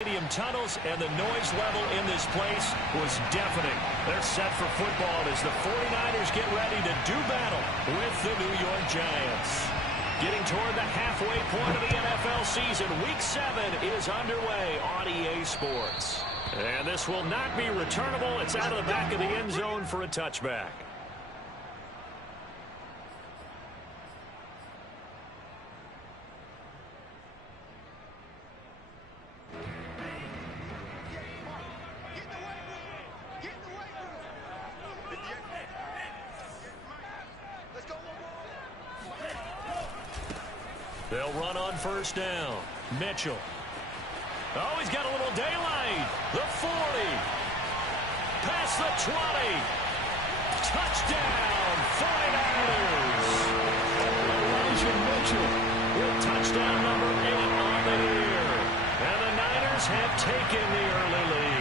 Stadium tunnels, and the noise level in this place was deafening. They're set for football as the 49ers get ready to do battle with the New York Giants. Getting toward the halfway point of the NFL season, Week 7 is underway on EA Sports. And this will not be returnable. It's out of the back of the end zone for a touchback. They'll run on first down. Mitchell. Oh, he's got a little daylight. The 40. Past the 20. Touchdown, 49ers. Mitchell with touchdown number 8 on the year. And the Niners have taken the early lead.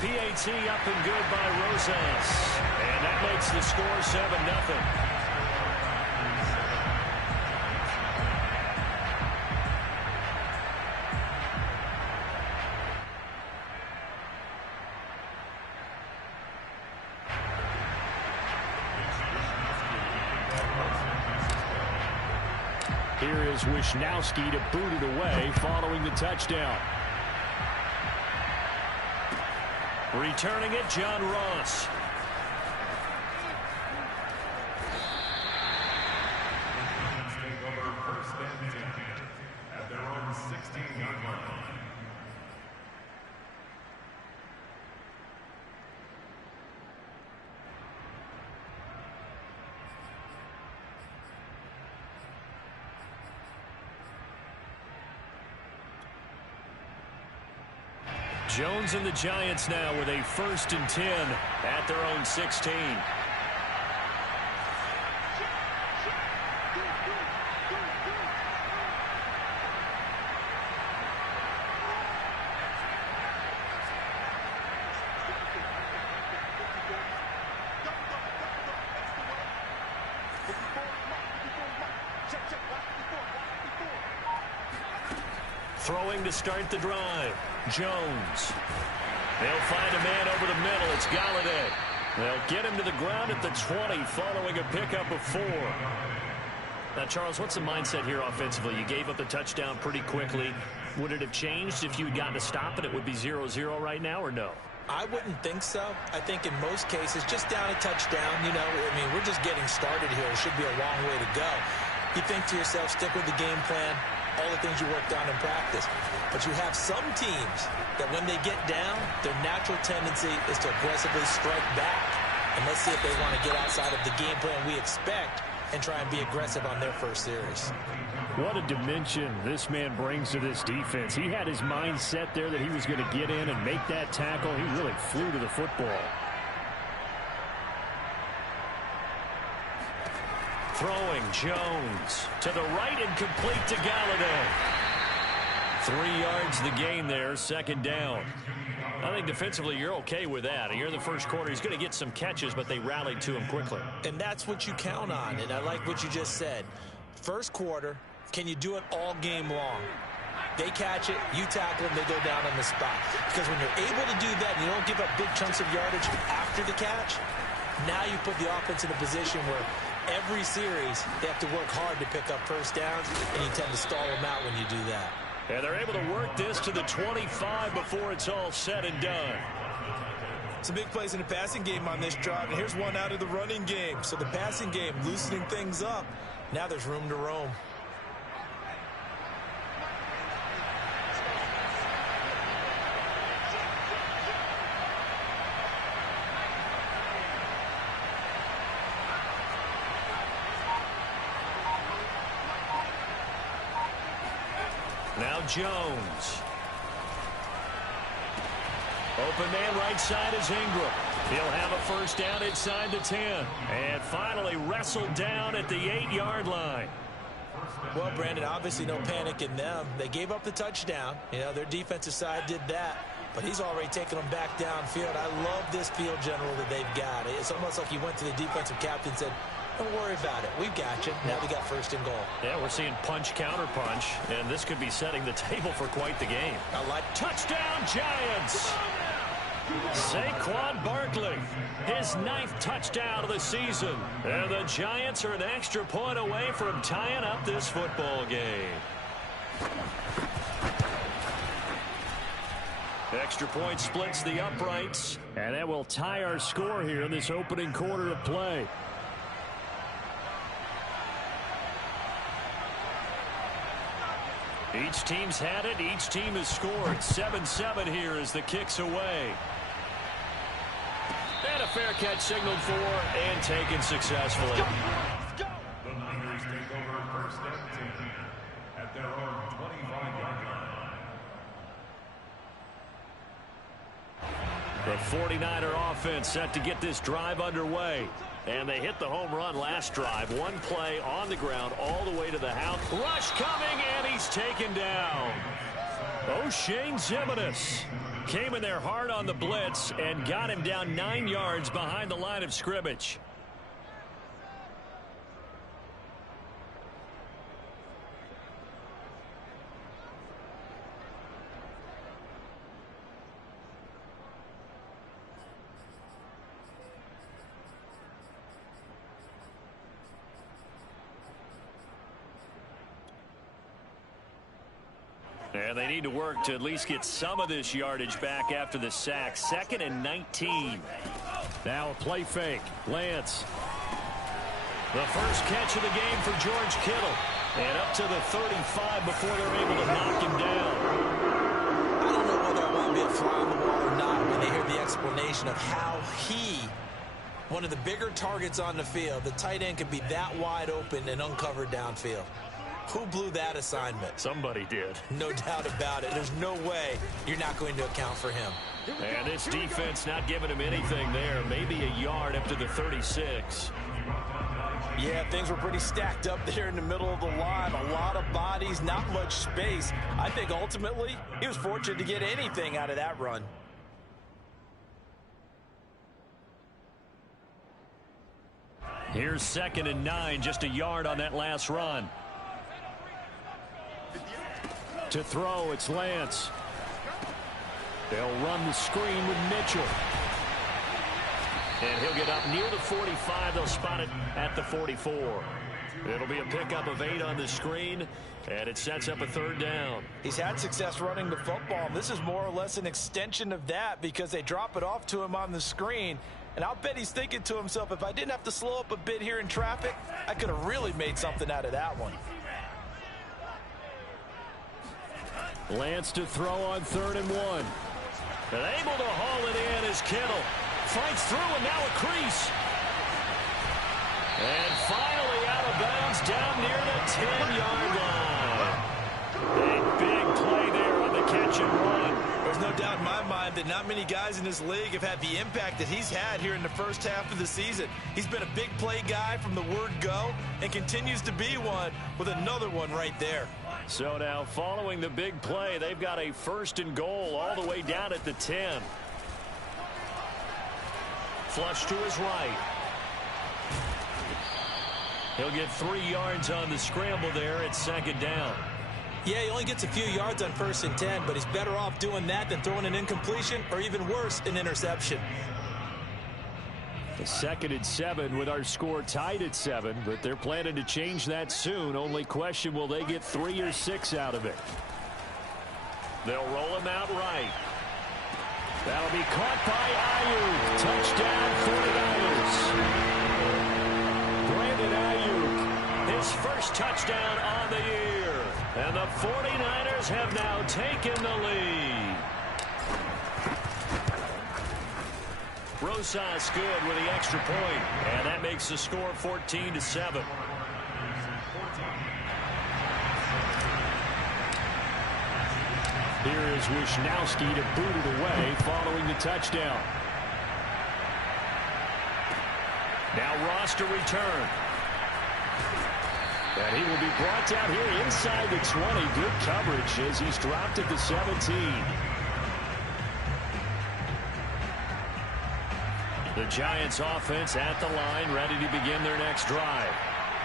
PAT up and good by Rosas. And that makes the score 7-0. Here is Wisnowski to boot it away following the touchdown. Returning it, John Ross. At their own 16-yard line. Jones and the Giants now with a 1st and 10 at their own 16. Throwing to start the drive. Jones. They'll find a man over the middle. It's Galladay. They'll get him to the ground at the 20 following a pickup of 4. Now, Charles, what's the mindset here offensively? You gave up the touchdown pretty quickly. Would it have changed if you had gotten to stop it? It would be 0-0 right now, or no? I wouldn't think so. I think in most cases, just down a touchdown, you know, I mean, we're just getting started here. It should be a long way to go. You think to yourself, stick with the game plan, all the things you worked on in practice. But you have some teams that when they get down, their natural tendency is to aggressively strike back. And let's see if they want to get outside of the game plan we expect and try and be aggressive on their first series. What a dimension this man brings to this defense. He had his mind set there that he was going to get in and make that tackle. He really flew to the football. Throwing Jones to the right and complete to Galladay. 3 yards the gain there, 2nd down. I think defensively you're okay with that. Here in the first quarter, he's going to get some catches, but they rallied to him quickly. And that's what you count on, and I like what you just said. First quarter, can you do it all game long? They catch it, you tackle them, they go down on the spot. Because when you're able to do that and you don't give up big chunks of yardage after the catch, now you put the offense in a position where every series they have to work hard to pick up first downs, and you tend to stall them out when you do that. And they're able to work this to the 25 before it's all said and done. Some big plays in the passing game on this drive, and here's one out of the running game. So the passing game loosening things up. Now there's room to roam. Now Jones. Open man right side is Ingram. He'll have a first down inside the 10. And finally wrestled down at the 8-yard line. Well, Brandon, obviously no panic in them. They gave up the touchdown. You know, their defensive side did that. but he's already taken them back downfield. I love this field general that they've got. It's almost like he went to the defensive captain and said, don't worry about it. We've got you. Now we got first and goal. Yeah, we're seeing punch, counter punch, and this could be setting the table for quite the game. I like touchdown, Giants! Saquon Barkley, his 9th touchdown of the season. And the Giants are an extra point away from tying up this football game. Extra point splits the uprights, and that will tie our score here in this opening quarter of play. Each team's had it. Each team has scored. 7-7 here as the kick's away. And a fair catch signaled for and taken successfully. The Niners take over first and 10 at their own 25-yard line. The 49er offense set to get this drive underway. And they hit the home run last drive. One play on the ground all the way to the house. Rush coming, and he's taken down. O'Shane Ximines came in there hard on the blitz and got him down 9 yards behind the line of scrimmage. And they need to work to at least get some of this yardage back after the sack. 2nd and 19. Now a play fake. Lance. The first catch of the game for George Kittle. And up to the 35 before they're able to knock him down. I don't know whether I want to be a fly on the wall or not when they hear the explanation of how he, one of the bigger targets on the field, the tight end could be that wide open and uncovered downfield. Who blew that assignment? Somebody did. No doubt about it. There's no way you're not going to account for him. And this defense not giving him anything there. Maybe a yard up to the 36. Yeah, things were pretty stacked up there in the middle of the line. A lot of bodies, not much space. I think ultimately he was fortunate to get anything out of that run. Here's 2nd and 9, just a yard on that last run. To throw, it's Lance. They'll run the screen with Mitchell. And he'll get up near the 45. They'll spot it at the 44. It'll be a pickup of 8 on the screen, and it sets up a 3rd down. He's had success running the football. This is more or less an extension of that because they drop it off to him on the screen. And I'll bet he's thinking to himself, if I didn't have to slow up a bit here in traffic, I could have really made something out of that one. Lance to throw on 3rd and 1. And able to haul it in as Kittle fights through, and now a crease. And finally out of bounds down near the 10-yard line. A big play there on the catch and run. There's no doubt in my mind that not many guys in this league have had the impact that he's had here in the first half of the season. He's been a big play guy from the word go and continues to be one with another one right there. So now following the big play, they've got a 1st and goal all the way down at the 10. Flush to his right. He'll get 3 yards on the scramble there at 2nd down. Yeah, he only gets a few yards on 1st and 10, but he's better off doing that than throwing an incompletion or even worse, an interception. The 2nd and 7 with our score tied at 7, but they're planning to change that soon. Only question, will they get 3 or 6 out of it? They'll roll him out right. That'll be caught by Ayuk. Touchdown 49ers. Brandon Ayuk, his first touchdown on the year. And the 49ers have now taken the lead. Rosas good with the extra point, and that makes the score 14-7. Here is Wishnowski to boot it away following the touchdown. Now Ross to return. And he will be brought down here inside the 20. Good coverage as he's dropped at the 17. The Giants offense at the line, ready to begin their next drive.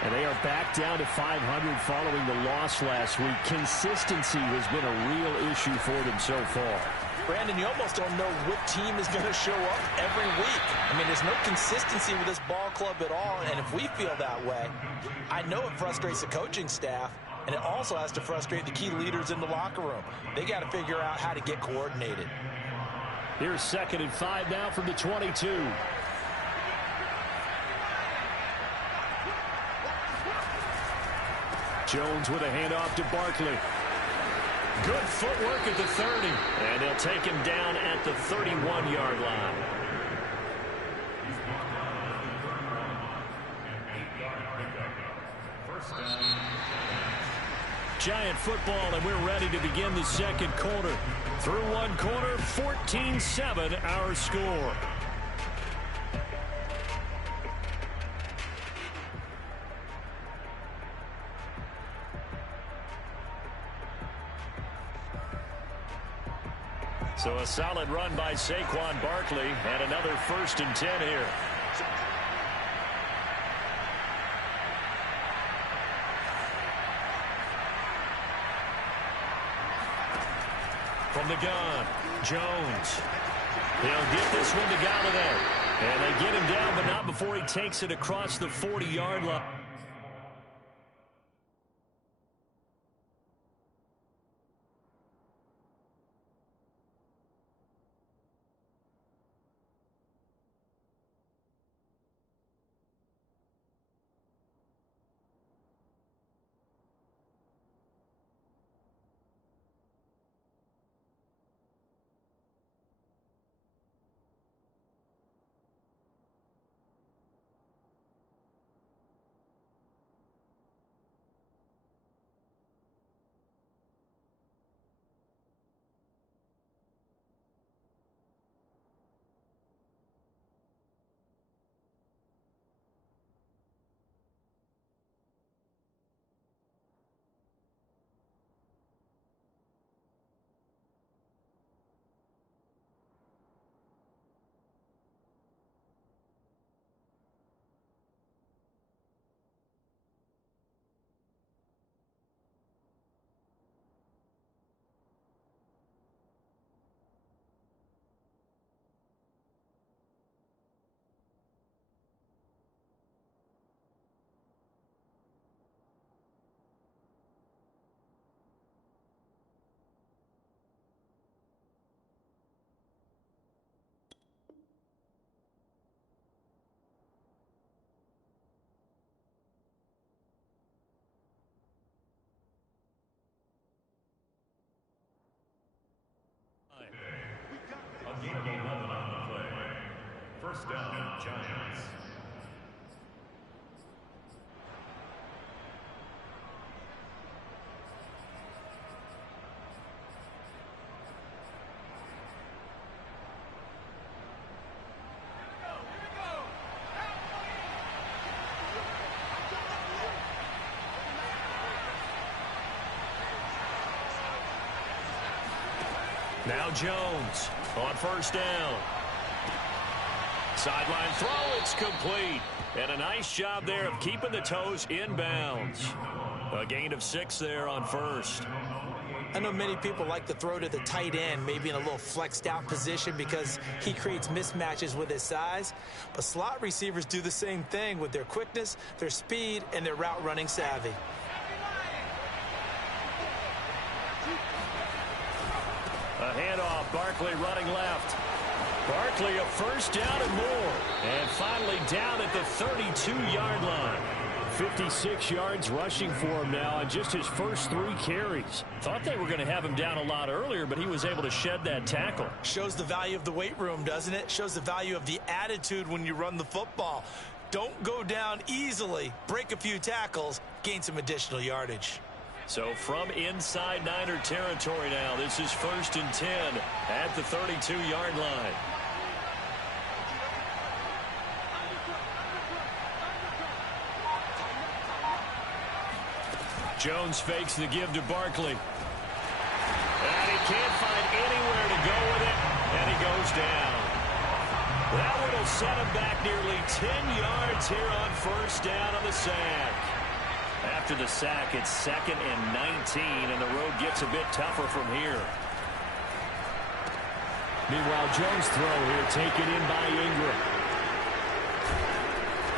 And they are back down to 500 following the loss last week. Consistency has been a real issue for them so far. Brandon, you almost don't know what team is going to show up every week. I mean, there's no consistency with this ball club at all, and if we feel that way, I know it frustrates the coaching staff, and it also has to frustrate the key leaders in the locker room. They got to figure out how to get coordinated. Here's 2nd and 5 now from the 22. Jones with a handoff to Barkley. Good footwork at the 30. And they'll take him down at the 31-yard line. Giant football, and we're ready to begin the second quarter. Through one quarter, 14-7 our score. So a solid run by Saquon Barkley, and another 1st and 10 here. From the gun, Jones. He'll get this one to Galladay. And they get him down, but not before he takes it across the 40-yard line. A game of 11 on the play. 1st down, Giants. Now Jones on 1st down. Sideline throw, it's complete. And a nice job there of keeping the toes in bounds. A gain of 6 there on 1st. I know many people like to throw to the tight end, maybe in a little flexed out position because he creates mismatches with his size. But slot receivers do the same thing with their quickness, their speed, and their route running savvy. A handoff, Barkley running left. Barkley a 1st down and more. And finally down at the 32-yard line. 56 yards rushing for him now on just his first 3 carries. Thought they were going to have him down a lot earlier, but he was able to shed that tackle. Shows the value of the weight room, doesn't it? Shows the value of the attitude when you run the football. Don't go down easily. Break a few tackles. Gain some additional yardage. So from inside Niner territory now, this is 1st and 10 at the 32-yard line. Jones fakes the give to Barkley. And he can't find anywhere to go with it, and he goes down. That one will will set him back nearly 10 yards here on first down on the sack. After the sack, it's 2nd and 19, and the road gets a bit tougher from here. Meanwhile, Jones' throw here taken in by Ingram.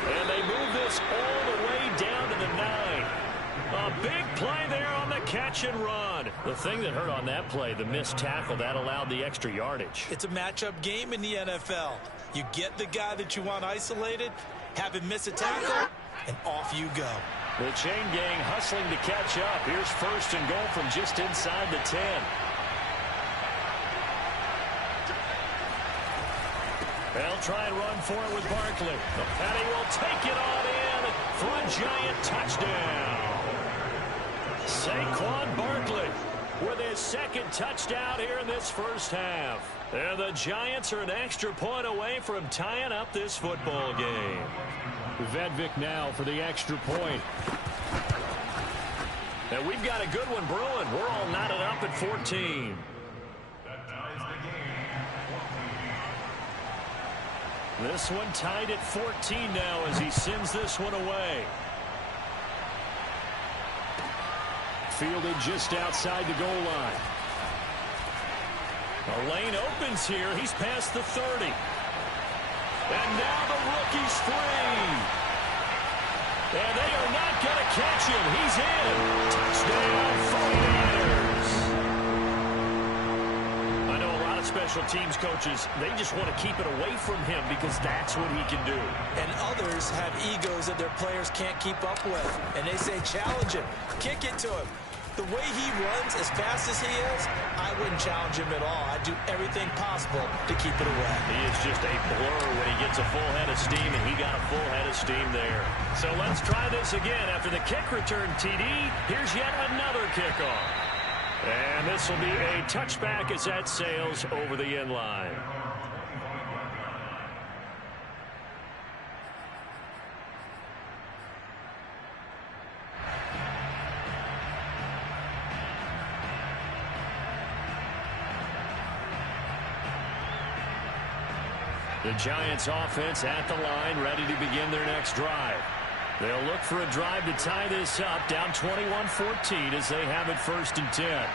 And they move this all the way down to the 9. A big play there on the catch and run. The thing that hurt on that play, the missed tackle, that allowed the extra yardage. It's a matchup game in the NFL. You get the guy that you want isolated, have him miss a tackle, and off you go. The chain gang hustling to catch up. Here's 1st and goal from just inside the 10. They'll try and run for it with Barkley. The Petty will take it on in for a Giant touchdown. Saquon Barkley with his 2nd touchdown here in this first half. And the Giants are an extra point away from tying up this football game. Vedvik now for the extra point. And we've got a good one brewing. We're all knotted up at 14. This one tied at 14 now as he sends this one away. Fielded just outside the goal line. A lane opens here. He's past the 30. And now the rookie's free. And they are not going to catch him. He's in. Touchdown, 49ers. I know a lot of special teams coaches, they just want to keep it away from him because that's what he can do. And others have egos that their players can't keep up with. And they say, challenge him. Kick it to him. The way he runs as fast as he is, I wouldn't challenge him at all. I'd do everything possible to keep it away. He is just a blur when he gets a full head of steam, and he got a full head of steam there. So let's try this again. After the kick return TD, here's yet another kickoff. And this will be a touchback as that sails over the end line. The Giants offense at the line, ready to begin their next drive. They'll look for a drive to tie this up, down 21-14 as they have it 1st and 10.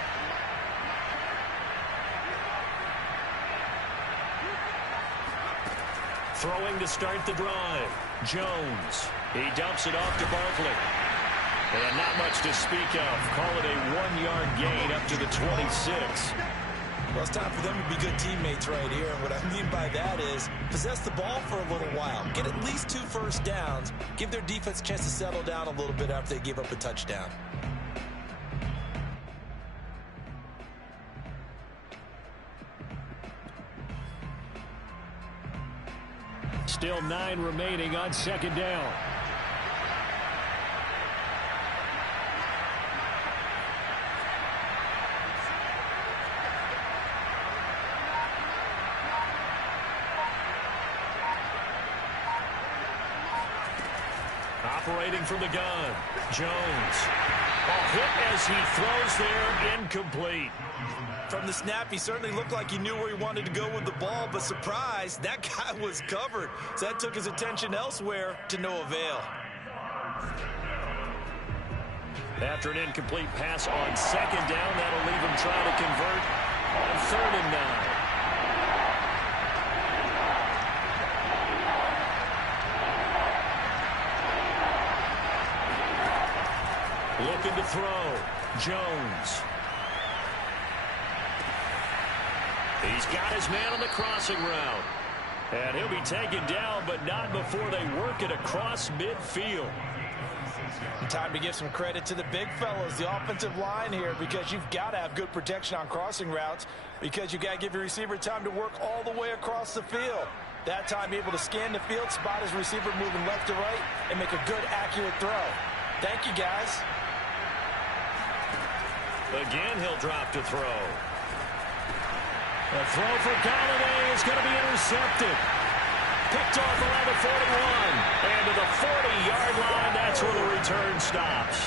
Throwing to start the drive. Jones. He dumps it off to Barkley. And not much to speak of. Call it a 1-yard gain up to the 26. Well, it's time for them to be good teammates right here. And what I mean by that is possess the ball for a little while. Get at least 2 first downs. Give their defense a chance to settle down a little bit after they give up a touchdown. Still 9 remaining on 2nd down. Operating from the gun, Jones. A hit as he throws there, incomplete. From the snap, he certainly looked like he knew where he wanted to go with the ball, but surprise, that guy was covered. So that took his attention elsewhere to no avail. After an incomplete pass on 2nd down, that'll leave him trying to convert on 3rd and 9. Looking to throw. Jones. He's got his man on the crossing route. And he'll be taken down, but not before they work it across midfield. And time to give some credit to the big fellas, the offensive line here, because you've got to have good protection on crossing routes because you've got to give your receiver time to work all the way across the field. That time, be able to scan the field, spot his receiver moving left to right, and make a good, accurate throw. Thank you, guys. Again, he'll drop to throw. A throw for Galladay is going to be intercepted. Picked off around the 41. And to the 40-yard line, that's where the return stops.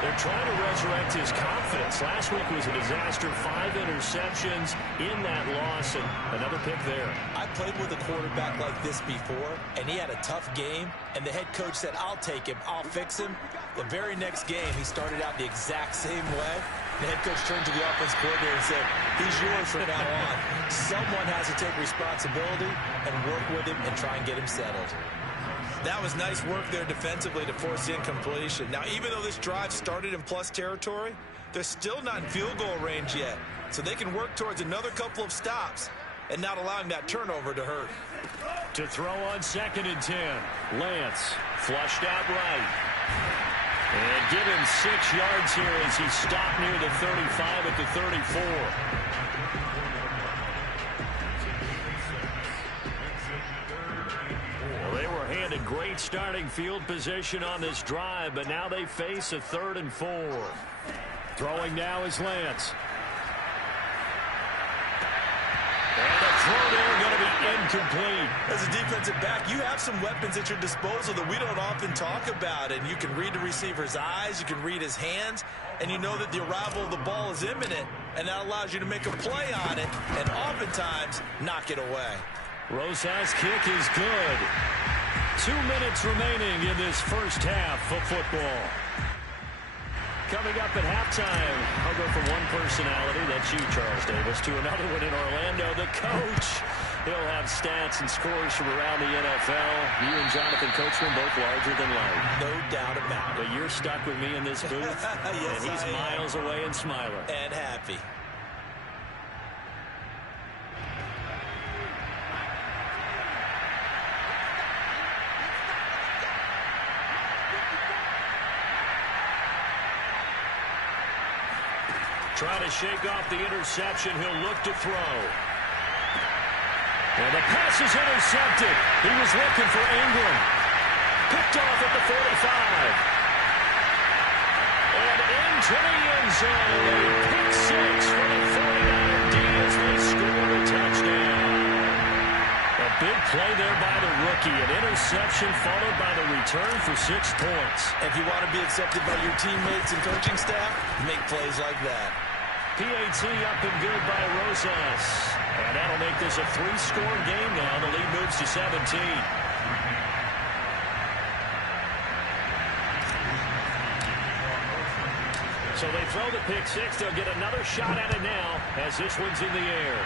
They're trying to resurrect his confidence. Last week was a disaster. 5 interceptions in that loss, and another pick there. I played with a quarterback like this before, and he had a tough game, and the head coach said, I'll take him, I'll fix him. The very next game, he started out the exact same way. The head coach turned to the offense coordinator and said, he's yours from now on. Someone has to take responsibility and work with him and try and get him settled. That was nice work there defensively to force the incompletion. Now, even though this drive started in plus territory, they're still not in field goal range yet. So they can work towards another couple of stops and not allowing that turnover to hurt. To throw on 2nd and 10. Lance flushed out right. And give him 6 yards here as he stopped near the 35 at the 34. A great starting field position on this drive, but now they face a 3rd and 4. Throwing now is Lance. And the throw there going to be incomplete. As a defensive back, you have some weapons at your disposal that we don't often talk about, and you can read the receiver's eyes, you can read his hands, and you know that the arrival of the ball is imminent, and that allows you to make a play on it and oftentimes knock it away. Rosas' kick is good. 2 minutes remaining in this first half of football. Coming up at halftime, I'll go from one personality, that's you, Charles Davis, to another one in Orlando, the coach. He'll have stats and scores from around the NFL. You and Jonathan Coachman both larger than life. No doubt about it. But you're stuck with me in this booth, yes, and he's miles away and smiling. And happy. Trying to shake off the interception. He'll look to throw. And the pass is intercepted. He was looking for Ingram. Picked off at the 45. And into the end zone. Pick 6 for the 49er D as they score a touchdown. A big play there by the rookie. An interception followed by the return for 6 points. If you want to be accepted by your teammates and coaching staff, make plays like that. PAT up and good by Rosas. And that'll make this a 3-score game now. The lead moves to 17. So they throw the pick 6. They'll get another shot at it now as this one's in the air.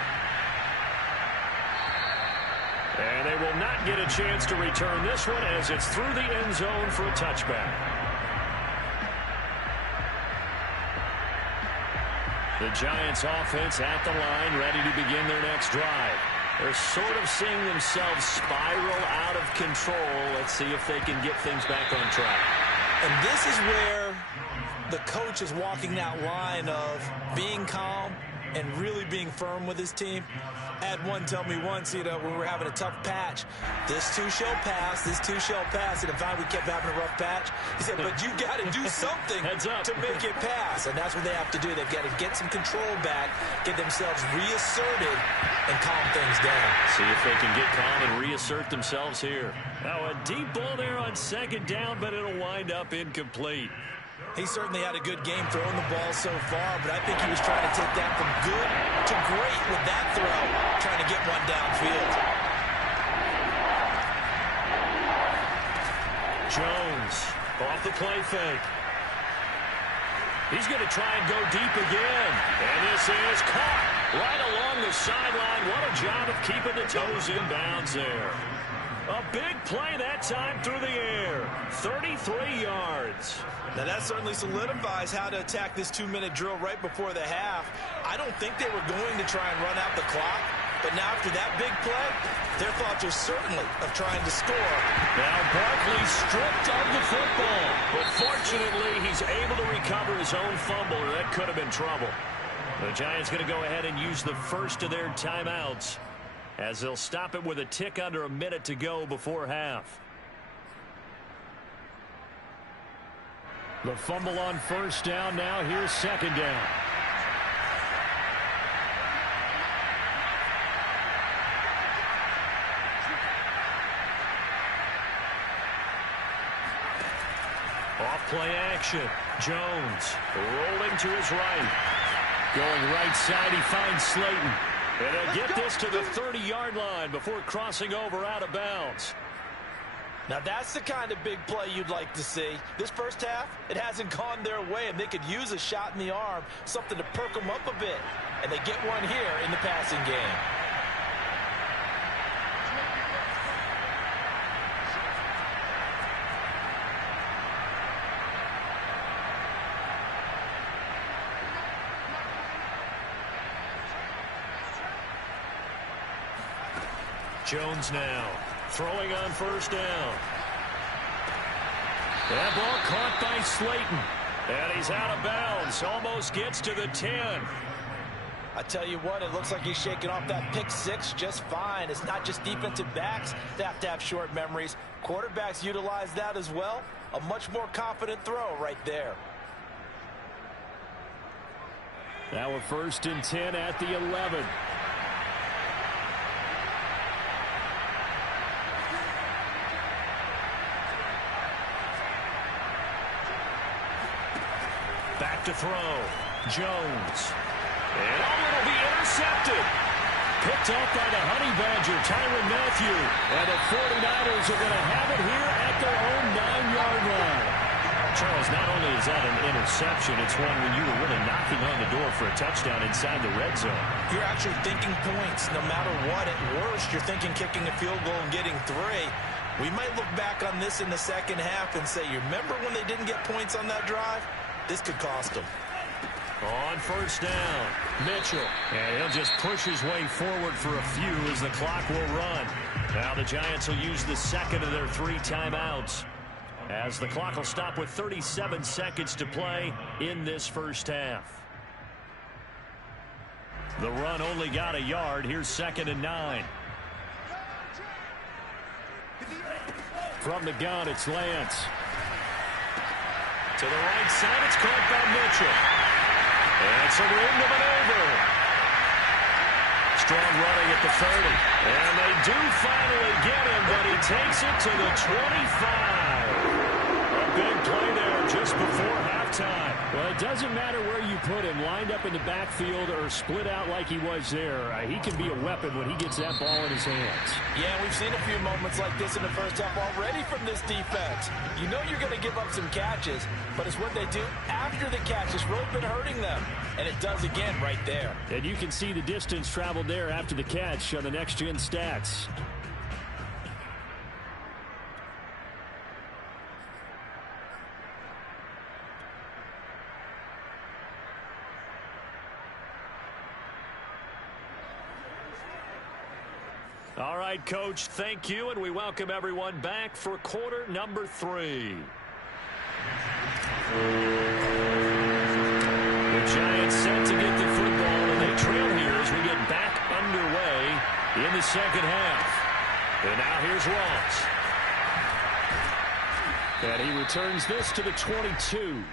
And they will not get a chance to return this one as it's through the end zone for a touchback. The Giants offense at the line, ready to begin their next drive. They're sort of seeing themselves spiral out of control. Let's see if they can get things back on track. And this is where the coach is walking that line of being calm and really being firm with his team. I had one tell me once, when we were having a tough patch, this too shall pass, this too shall pass. And in fact, we kept having a rough patch. He said, but you got to do something to make it pass. And that's what they have to do. They've got to get some control back, get themselves reasserted, and calm things down. See if they can get calm and reassert themselves here. Now, a deep ball there on 2nd down, but it'll wind up incomplete. He certainly had a good game throwing the ball so far, but I think he was trying to take that from good to great with that throw, trying to get one downfield. Jones off the play fake. He's going to try and go deep again. And this is caught right along the sideline. What a job of keeping the toes in bounds there. A big play that time through the air. 33 yards. Now that certainly solidifies how to attack this 2-minute drill right before the half. I don't think they were going to try and run out the clock. But now after that big play, their thoughts are certainly of trying to score. Now Barkley stripped of the football. But fortunately, he's able to recover his own fumble, or that could have been trouble. The Giants going to go ahead and use the first of their timeouts, as they'll stop it with a tick under a minute to go before half. The fumble on 1st down. Now here's 2nd down. Off play action. Jones rolling to his right. Going right side, he finds Slayton. And they'll get this to the 30-yard line before crossing over out of bounds. Now that's the kind of big play you'd like to see. This first half, it hasn't gone their way, and they could use a shot in the arm, something to perk them up a bit. And they get one here in the passing game. Jones now throwing on first down. That ball caught by Slayton. And he's out of bounds. Almost gets to the 10. I tell you what, it looks like he's shaking off that pick six just fine. It's not just defensive backs that have to have short memories. Quarterbacks utilize that as well. A much more confident throw right there. Now we're 1st and 10 at the 11. Back to throw. Jones. And it'll be intercepted. Picked up by the Honey Badger, Tyrann Mathieu. And the 49ers are going to have it here at their own 9-yard line. Charles, not only is that an interception, it's one when you were really knocking on the door for a touchdown inside the red zone. You're actually thinking points. No matter what, at worst, you're thinking kicking a field goal and getting 3. We might look back on this in the second half and say, you remember when they didn't get points on that drive? This could cost them. On first down, Mitchell. And he'll just push his way forward for a few as the clock will run. Now the Giants will use the second of their 3 timeouts, as the clock will stop with 37 seconds to play in this first half. The run only got a yard. Here's 2nd and 9. From the gun, it's Lance. To the right side, it's caught by Mitchell. And some room to maneuver. Strong running at the 30. And they do finally get him, but he takes it to the 25. A big play there just before halftime. Well, it doesn't matter where you put him, lined up in the backfield or split out like he was there. He can be a weapon when he gets that ball in his hands. Yeah, we've seen a few moments like this in the first half already from this defense. You know you're going to give up some catches, but it's what they do after the catch has really been hurting them. And it does again right there. And you can see the distance traveled there after the catch on the next-gen stats. All right, Coach, thank you, and we welcome everyone back for quarter number 3. The Giants set to get the football, and they trail here as we get back underway in the second half. And now here's Ross. And he returns this to the 22.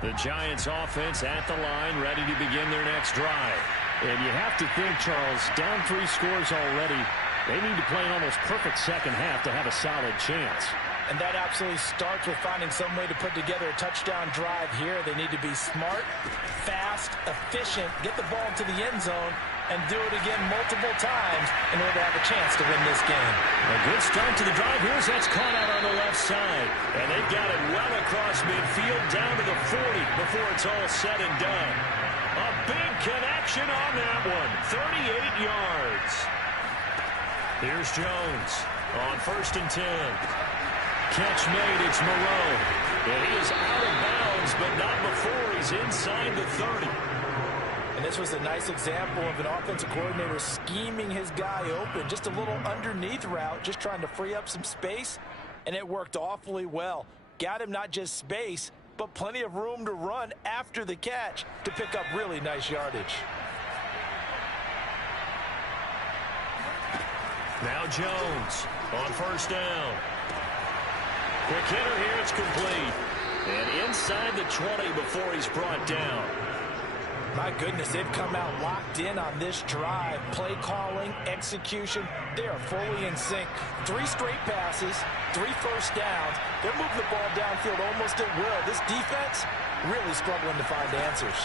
The Giants offense at the line, ready to begin their next drive. And you have to think, Charles, down 3 scores already. They need to play an almost perfect second half to have a solid chance. And that absolutely starts with finding some way to put together a touchdown drive here. They need to be smart, fast, efficient, get the ball to the end zone, and do it again multiple times in order to have a chance to win this game. A good start to the drive here as that's caught out on the left side. And they've got it well across midfield down to the 40 before it's all said and done. A big connection on that one. 38 yards. Here's Jones on 1st and 10. Catch made, it's Moreau. And he is out of bounds, but not before he's inside the 30. And this was a nice example of an offensive coordinator scheming his guy open. Just a little underneath route, just trying to free up some space, and it worked awfully well. Got him not just space, but plenty of room to run after the catch to pick up really nice yardage. Now Jones on 1st down. Quick hitter here, it's complete. And inside the 20 before he's brought down. My goodness, they've come out locked in on this drive. Play calling, execution, they are fully in sync. 3 straight passes, 3 first downs. They're moving the ball downfield almost at will. This defense really struggling to find answers.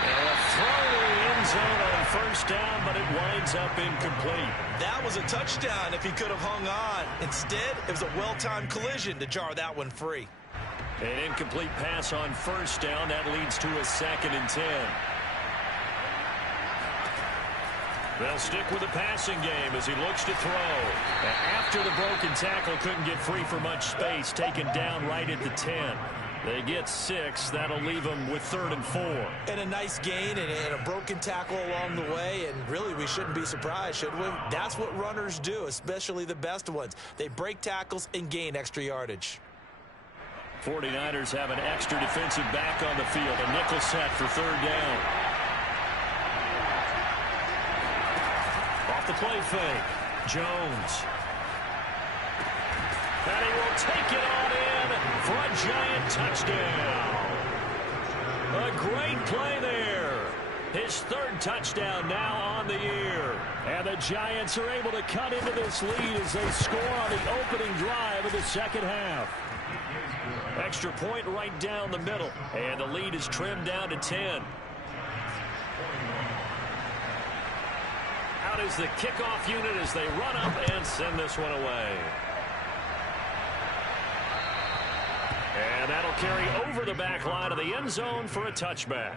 And a throw to the end zone on first down, but it winds up incomplete. That was a touchdown if he could have hung on. Instead, it was a well-timed collision to jar that one free. An incomplete pass on first down. That leads to a 2nd and 10. They'll stick with the passing game as he looks to throw. After the broken tackle, couldn't get free for much space. Taken down right at the 10. They get 6. That'll leave them with 3rd and 4. And a nice gain and a broken tackle along the way. And really, we shouldn't be surprised, should we? That's what runners do, especially the best ones. They break tackles and gain extra yardage. 49ers have an extra defensive back on the field. A nickel set for 3rd down. Off the play fake. Jones. And he will take it on in for a giant touchdown. A great play there. His 3rd touchdown now on the year. And the Giants are able to cut into this lead as they score on the opening drive of the 2nd half. Extra point right down the middle. And the lead is trimmed down to 10. Out is the kickoff unit as they run up and send this one away. And that'll carry over the back line of the end zone for a touchback.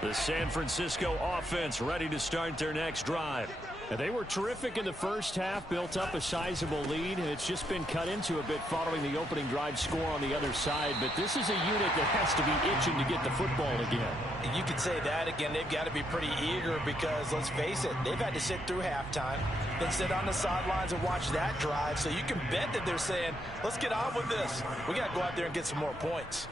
The San Francisco offense ready to start their next drive. And they were terrific in the first half, built up a sizable lead, and it's just been cut into a bit following the opening drive score on the other side. But this is a unit that has to be itching to get the football again. And you could say that again. They've got to be pretty eager because, let's face it, they've had to sit through halftime, then sit on the sidelines and watch that drive. So you can bet that they're saying, let's get on with this. We got to go out there and get some more points.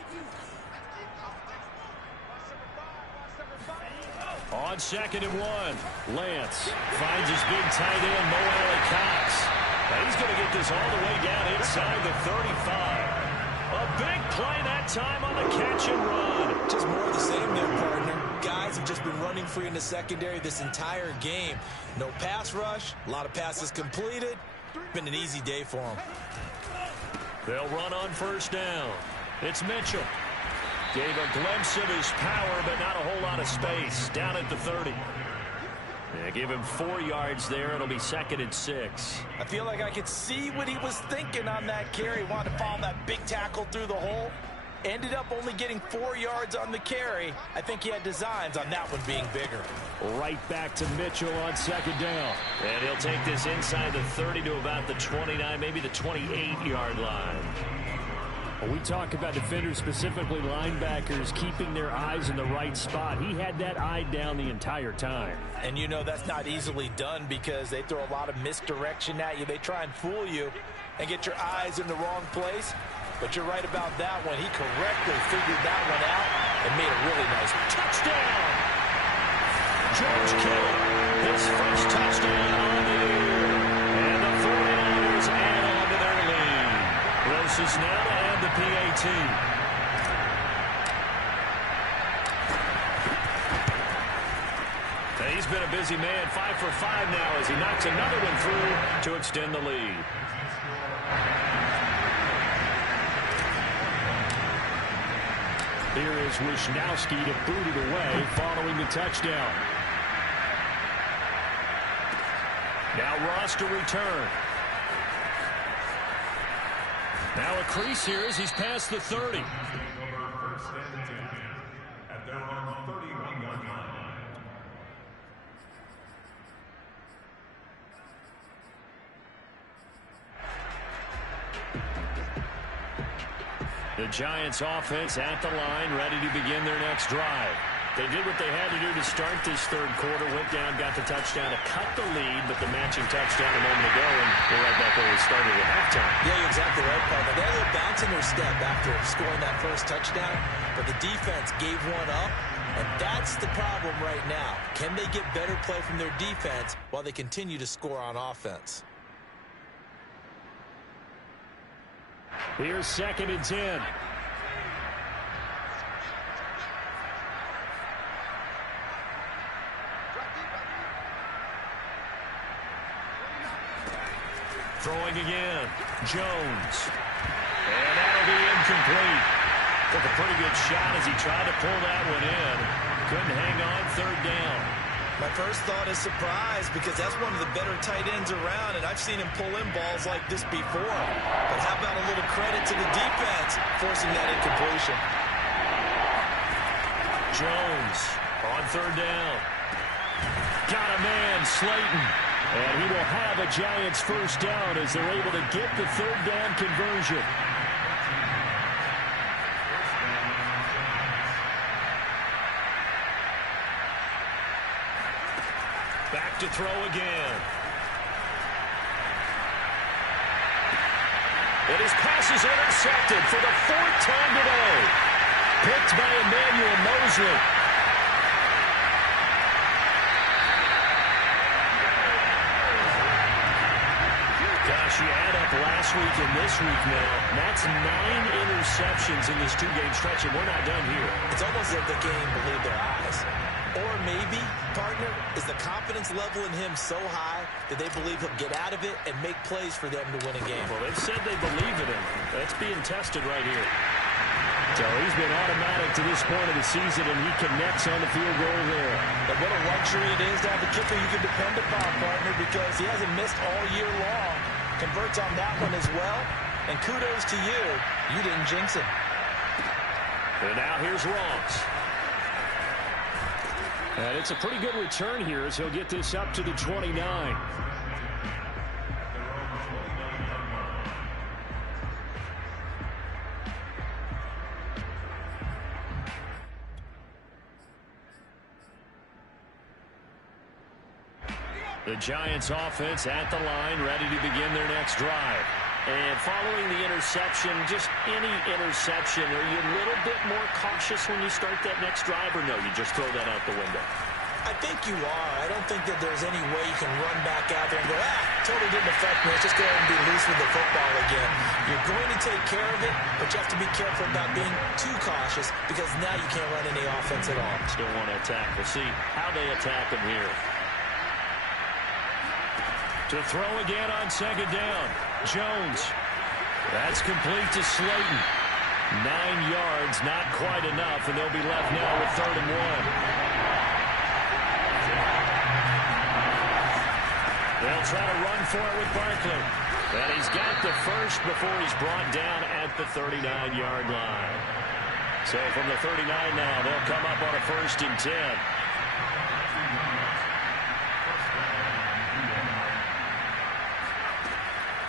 On 2nd and 1, Lance finds his big tight end, Mo Cox. And he's going to get this all the way down inside the 35. A big play that time on the catch and run. Just more of the same there, partner. Guys have just been running free in the secondary this entire game. No pass rush, a lot of passes completed. Been an easy day for them. They'll run on first down. It's Mitchell. Gave a glimpse of his power, but not a whole lot of space. Down at the 30. They give him 4 yards there. It'll be 2nd and 6. I feel like I could see what he was thinking on that carry. Wanted to follow that big tackle through the hole. Ended up only getting 4 yards on the carry. I think he had designs on that one being bigger. Right back to Mitchell on 2nd down. And he'll take this inside the 30 to about the 29, maybe the 28-yard line. We talk about defenders, specifically linebackers, keeping their eyes in the right spot. He had that eye down the entire time. And you know that's not easily done because they throw a lot of misdirection at you. They try and fool you and get your eyes in the wrong place. But you're right about that one. He correctly figured that one out and made a really nice touchdown. George Kittle, his first touchdown on the year. And the 49ers add on to their lead. Closest now to add the PAT. He's been a busy man, 5 for 5 now as he knocks another one through to extend the lead. Here is Wisnowski to boot it away following the touchdown. Now Ross to return. Now a crease here as he's past the 30. The Giants offense at the line, ready to begin their next drive. They did what they had to do to start this third quarter. Went down, got the touchdown to cut the lead, but the matching touchdown a moment ago, and we're right back where we started at halftime. Yeah, you're exactly right, partner. They had a little bounce in their step after scoring that first touchdown, but the defense gave one up, and that's the problem right now. Can they get better play from their defense while they continue to score on offense? Here's 2nd and 10. Throwing again. Jones. And that'll be incomplete. Took a pretty good shot as he tried to pull that one in. Couldn't hang on 3rd down. My first thought is surprise because that's one of the better tight ends around, and I've seen him pull in balls like this before. But how about a little credit to the defense forcing that incompletion? Jones on 3rd down. Got a man, Slayton. And he will have a Giants first down as they're able to get the 3rd down conversion. Back to throw again. And his pass is intercepted for the 4th time today. Picked by Emmanuel Mosley. Gosh, you add up last week and this week now. That's 9 interceptions in this 2-game stretch, and we're not done here. It's almost as if the game believed their eyes. Or maybe, partner, is the confidence level in him so high that they believe he'll get out of it and make plays for them to win a game. Well, they've said they believe in him. That's being tested right here. So he's been automatic to this point of the season, and he connects on the field goal there. But what a luxury it is to have a kicker you can depend upon, partner, because he hasn't missed all year long. Converts on that one as well. And kudos to you. You didn't jinx him. And now here's Ross. And it's a pretty good return here as he'll get this up to the 29. The Giants offense at the line, ready to begin their next drive. And following the interception, just any interception, are you a little bit more cautious when you start that next drive, or no, you just throw that out the window? I think you are. I don't think that there's any way you can run back out there and go, totally didn't affect me. Let's just go ahead and be loose with the football again. You're going to take care of it, but you have to be careful about being too cautious because now you can't run any offense at all. Still want to attack. We'll see how they attack him here. To throw again on 2nd down. Jones. That's complete to Slayton. 9 yards, not quite enough, and they'll be left now with 3rd and 1. They'll try to run for it with Barkley. And he's got the first before he's brought down at the 39-yard line. So from the 39 now, they'll come up on a 1st and 10.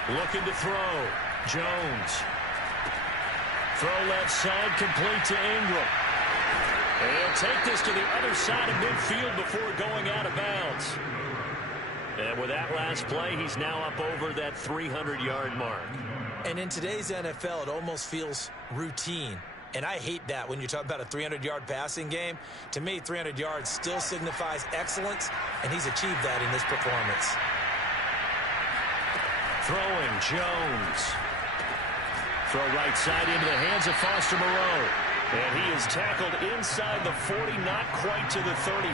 Looking to throw. Jones. Throw left side, complete to Ingram. And he'll take this to the other side of midfield before going out of bounds. And with that last play, he's now up over that 300-yard mark. And in today's NFL, it almost feels routine. And I hate that when you talk about a 300-yard passing game. To me, 300 yards still signifies excellence, and he's achieved that in this performance. Throwing, Jones. Throw right side into the hands of Foster Moreau. And he is tackled inside the 40, not quite to the 35.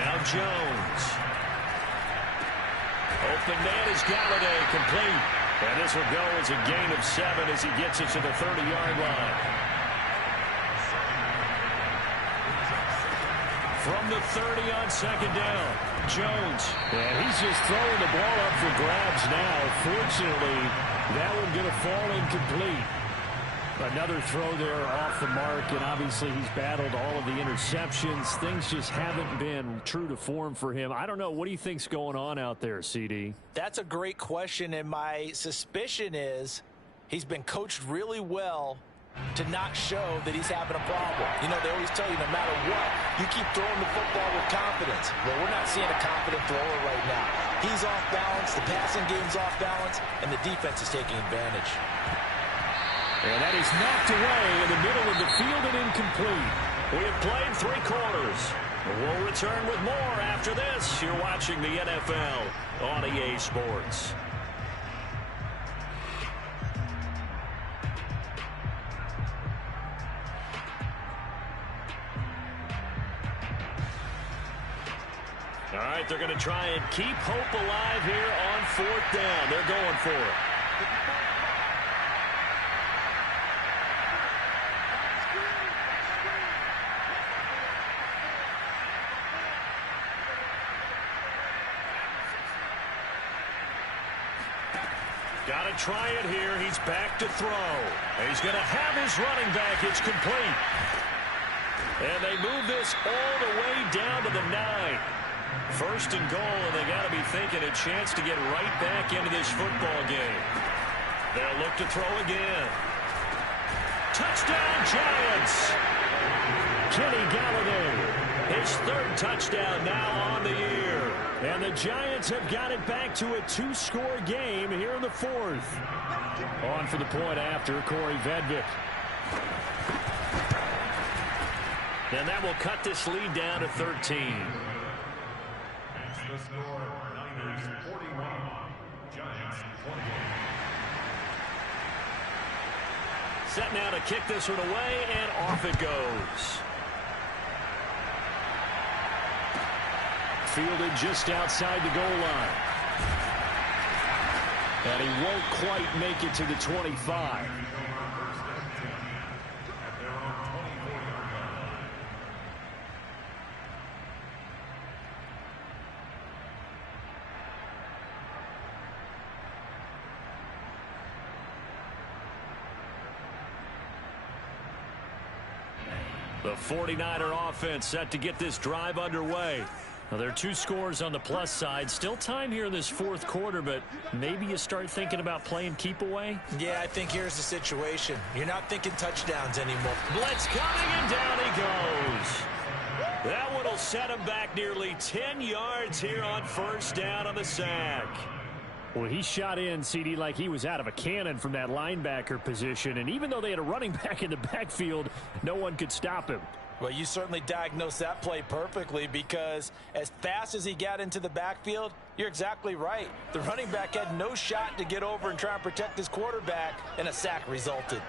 Now Jones. Open man is Galladay, complete. And this will go as a gain of 7 as he gets it to the 30-yard line. From the 30 on 2nd down, Jones. And he's just throwing the ball up for grabs now. Fortunately, that one going to fall incomplete. Another throw there off the mark, and obviously he's battled all of the interceptions. Things just haven't been true to form for him. I don't know. What do you think's going on out there, CD? That's a great question, and my suspicion is he's been coached really well to not show that he's having a problem. You know, they always tell you no matter what, you keep throwing the football with confidence. Well, we're not seeing a confident thrower right now. He's off balance, the passing game's off balance, and the defense is taking advantage. And that is knocked away in the middle of the field and incomplete. We have played 3 quarters. We'll return with more after this. You're watching the NFL on EA Sports. All right, they're going to try and keep hope alive here on 4th down. They're going for it. Got to try it here. He's back to throw. He's going to have his running back. It's complete. And they move this all the way down to the 9. 1st and goal, and they got to be thinking a chance to get right back into this football game. They'll look to throw again. Touchdown, Giants! Kenny Galladay, his 3rd touchdown now on the year. And the Giants have got it back to a 2-score game here in the 4th. On for the point after, Corey Vedvik. And that will cut this lead down to 13. The score, Niners 41, Giants 28. Set now to kick this one away, and off it goes. Fielded just outside the goal line. And he won't quite make it to the 25. The 49er offense set to get this drive underway. Now, there are 2 scores on the plus side. Still time here in this 4th quarter, but maybe you start thinking about playing keep away? Yeah, I think here's the situation. You're not thinking touchdowns anymore. Blitz coming, and down he goes. That one will set him back nearly 10 yards here on 1st down on the sack. Well, he shot in, CD, like he was out of a cannon from that linebacker position. And even though they had a running back in the backfield, no one could stop him. Well, you certainly diagnosed that play perfectly, because as fast as he got into the backfield, you're exactly right. The running back had no shot to get over and try and protect his quarterback, and a sack resulted.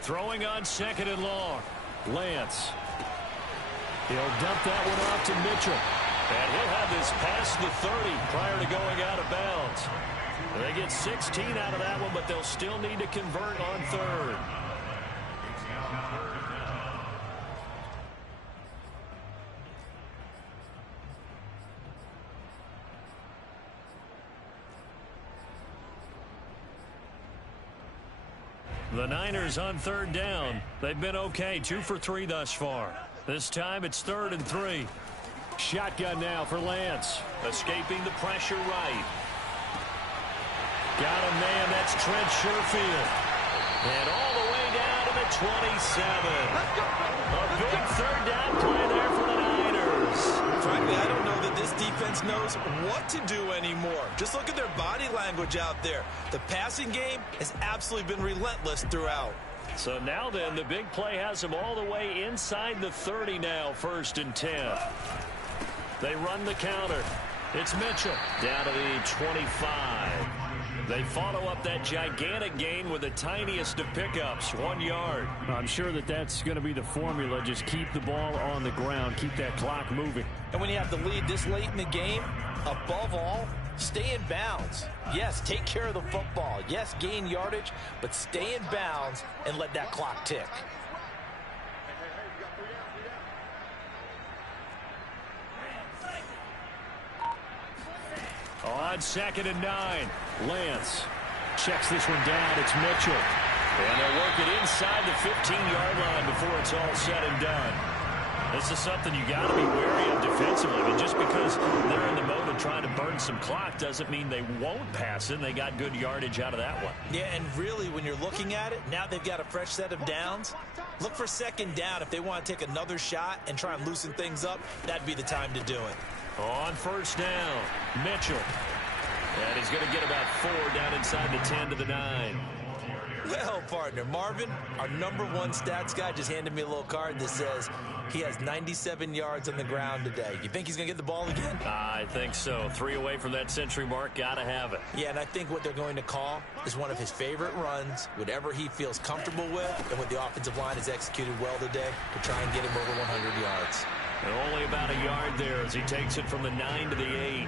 Throwing on 2nd and long. Lance. He'll dump that one off to Mitchell. And he'll have this past the 30 prior to going out of bounds. They get 16 out of that one, but they'll still need to convert on 3rd. The Niners on 3rd down. They've been okay, 2 for 3 thus far. This time it's 3rd and 3. Shotgun now for Lance. Escaping the pressure right. Got a man, that's Trent Sherfield. And all the way down to the 27. A big 3rd down play there for the Niners. Frankly, I don't know that this defense knows what to do anymore. Just look at their body language out there. The passing game has absolutely been relentless throughout. So now then, the big play has them all the way inside the 30 now, 1st and 10. They run the counter. It's Mitchell down to the 25. They follow up that gigantic gain with the tiniest of pickups, 1 yard. I'm sure that that's going to be the formula. Just keep the ball on the ground. Keep that clock moving. And when you have the lead this late in the game, above all, stay in bounds. Yes, take care of the football. Yes, gain yardage, but stay in bounds and let that clock tick. On 2nd and 9, Lance checks this one down. It's Mitchell. And they'll work it inside the 15-yard line before it's all said and done. This is something you got to be wary of defensively. I mean, just because they're in the mode of trying to burn some clock doesn't mean they won't pass it. And they got good yardage out of that one. Yeah, and really, when you're looking at it, now they've got a fresh set of downs. Look for second down. If they want to take another shot and try and loosen things up, that'd be the time to do it. On first down, Mitchell. And he's going to get about 4 down inside the 10 to the 9. Well, partner, Marvin, our #1 stats guy, just handed me a little card that says he has 97 yards on the ground today. You think he's going to get the ball again? I think so. 3 away from that century mark. Got to have it. Yeah, and I think what they're going to call is one of his favorite runs, whatever he feels comfortable with, and what the offensive line has executed well today to try and get him over 100 yards. And only about a yard there as he takes it from the 9 to the 8.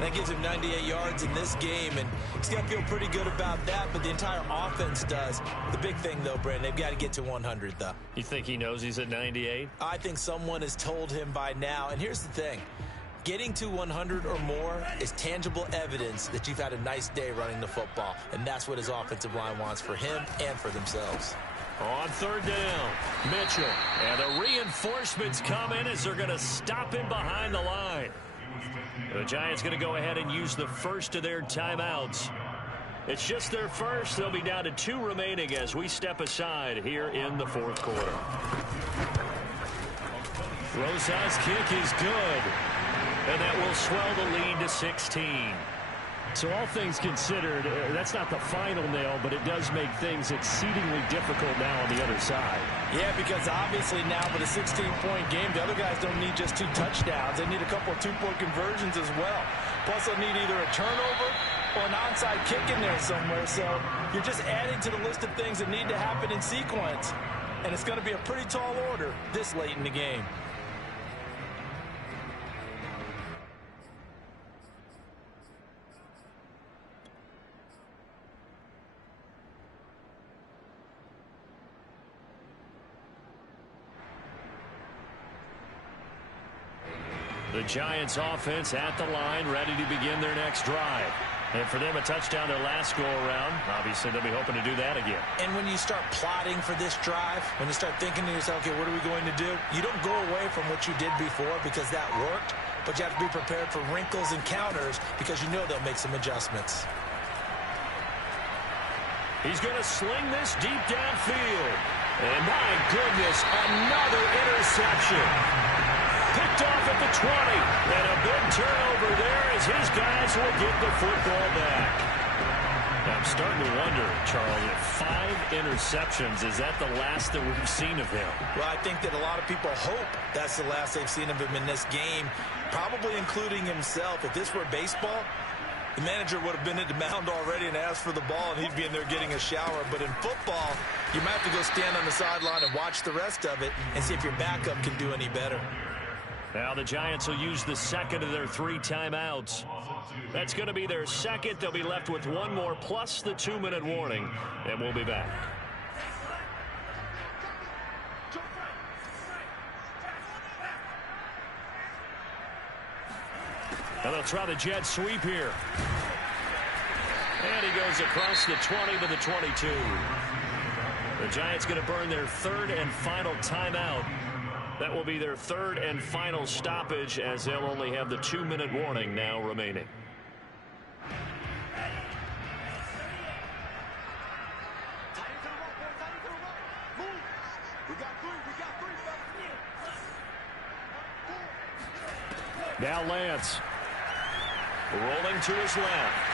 That gives him 98 yards in this game, and he's got to feel pretty good about that, but the entire offense does. The big thing, though, Brandon, they've got to get to 100, though. You think he knows he's at 98? I think someone has told him by now, and here's the thing. Getting to 100 or more is tangible evidence that you've had a nice day running the football, and that's what his offensive line wants for him and for themselves. On third down, Mitchell. And the reinforcements come in as they're going to stop him behind the line. The Giants going to go ahead and use the first of their timeouts. It's just their first. They'll be down to 2 remaining as we step aside here in the fourth quarter. Rosa's kick is good. And that will swell the lead to 16. So all things considered, that's not the final nail, but it does make things exceedingly difficult now on the other side. Yeah, because obviously now with a 16-point game, the other guys don't need just 2 touchdowns. They need a couple of 2-point conversions as well. Plus, they'll need either a turnover or an onside kick in there somewhere. So you're just adding to the list of things that need to happen in sequence. And it's going to be a pretty tall order this late in the game. The Giants offense at the line, ready to begin their next drive. And for them, a touchdown their last go-around. Obviously, they'll be hoping to do that again. And when you start plotting for this drive, when you start thinking to yourself, okay, what are we going to do? You don't go away from what you did before because that worked, but you have to be prepared for wrinkles and counters because you know they'll make some adjustments. He's going to sling this deep downfield. And my goodness, another interception. Picked off at the 20, and a big turnover there as his guys will get the football back. I'm starting to wonder, Charles, if 5 interceptions, is that the last that we've seen of him? Well, I think that a lot of people hope that's the last they've seen of him in this game, probably including himself. If this were baseball, the manager would have been at the mound already and asked for the ball, and he'd be in there getting a shower. But in football, you might have to go stand on the sideline and watch the rest of it and see if your backup can do any better. Now the Giants will use the second of their 3 timeouts. That's going to be their second. They'll be left with 1 more plus the 2-minute warning, and we'll be back. Now they'll try the jet sweep here. And he goes across the 20 to the 22. The Giants going to burn their 3rd and final timeout. That will be their 3rd and final stoppage as they'll only have the 2-minute warning now remaining. Now Lance rolling to his left.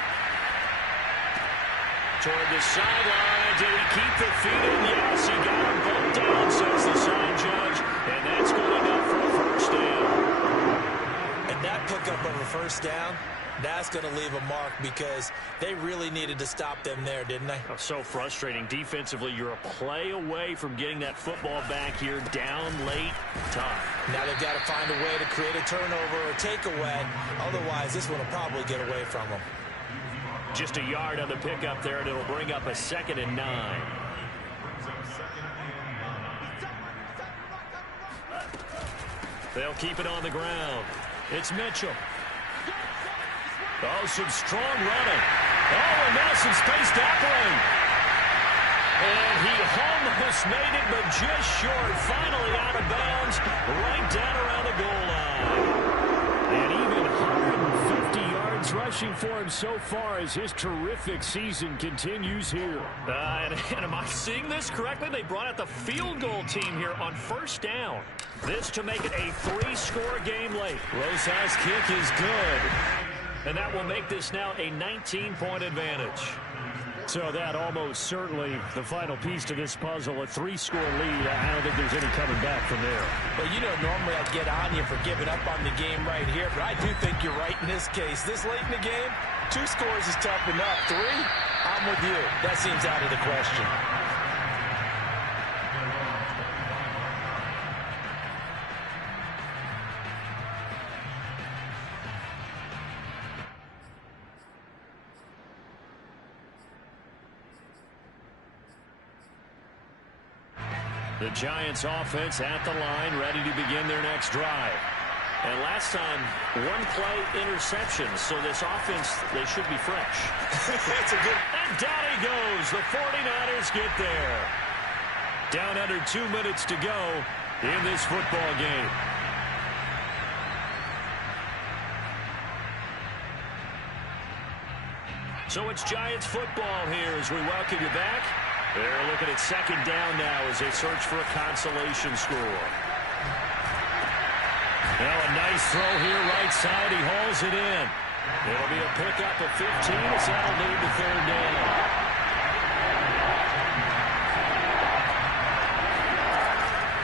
Toward the sideline. Did he keep the feet in? Yes, he got them both down, says the sign judge. And that's good enough for a first down. And that pickup of a first down, that's going to leave a mark because they really needed to stop them there, didn't they? Oh, so frustrating. Defensively, you're a play away from getting that football back here down late. Tough. Now they've got to find a way to create a turnover or a takeaway. Otherwise, this one will probably get away from them. Just a yard on the pickup there, and it'll bring up a 2nd and 9. They'll keep it on the ground. It's Mitchell. Oh, some strong running. Oh, and now some space to operate. And he almost made it, but just short. Finally out of bounds, right down around the goal line. And even 150 yards rushing for him so far as his terrific season continues here. And am I seeing this correctly? They brought out the field goal team here on first down. This to make it a 3-score game late. Rosas' kick is good. And that will make this now a 19-point advantage. So that almost certainly the final piece to this puzzle, a 3-score lead. I don't think there's any coming back from there. Well, you know, normally I'd get on you for giving up on the game right here, but I do think you're right in this case. This late in the game, 2 scores is tough enough. 3, I'm with you. That seems out of the question. The Giants offense at the line, ready to begin their next drive. And last time, 1-play interception, so this offense, they should be fresh. That's a good... And down he goes. The 49ers get there. Down under 2 minutes to go in this football game. So it's Giants football here as we welcome you back. They're looking at second down now as they search for a consolation score. Now a nice throw here right side. He hauls it in. It'll be a pickup of 15 as that'll lead to third down.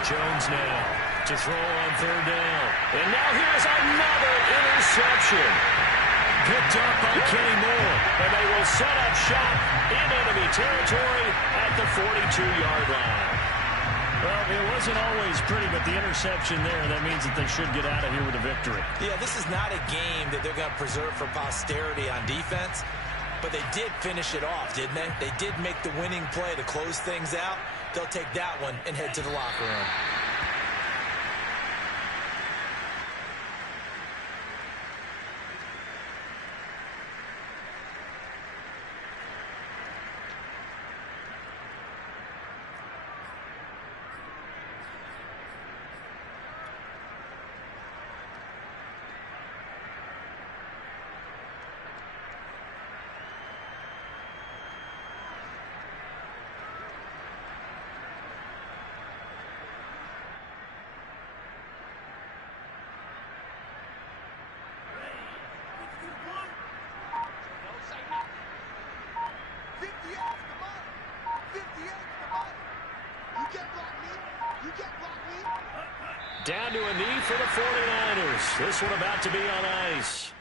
Jones now to throw on third down. And now here's another interception. Picked up by Kenny Moore. And they will set up shop in enemy territory at the 42-yard line. Well, it wasn't always pretty, but the interception there, that means that they should get out of here with a victory. Yeah, this is not a game that they're going to preserve for posterity on defense, but they did finish it off, didn't they? They did make the winning play to close things out. They'll take that one and head to the locker room. Down to a knee for the 49ers. This one about to be on ice.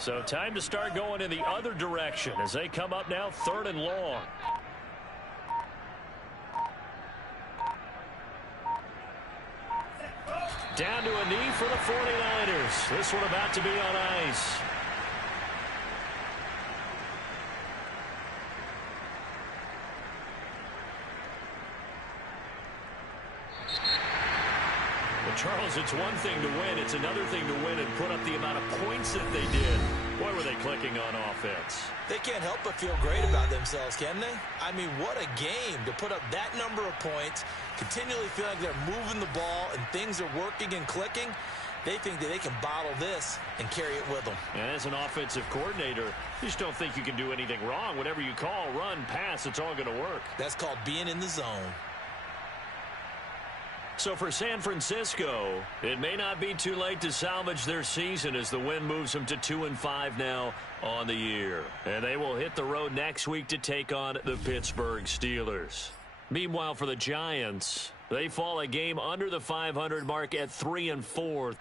So time to start going in the other direction as they come up now 3rd and long. Down to a knee for the 49ers. This one about to be on ice. Charles, it's one thing to win. It's another thing to win and put up the amount of points that they did. Boy, were they clicking on offense. They can't help but feel great about themselves, can they? I mean, what a game to put up that number of points, continually feel like they're moving the ball and things are working and clicking. They think that they can bottle this and carry it with them. And as an offensive coordinator, you just don't think you can do anything wrong. Whatever you call, run, pass, it's all going to work. That's called being in the zone. So for San Francisco, it may not be too late to salvage their season as the win moves them to 2-5 now on the year. And they will hit the road next week to take on the Pittsburgh Steelers. Meanwhile, for the Giants, they fall a game under the 500 mark at 3-4.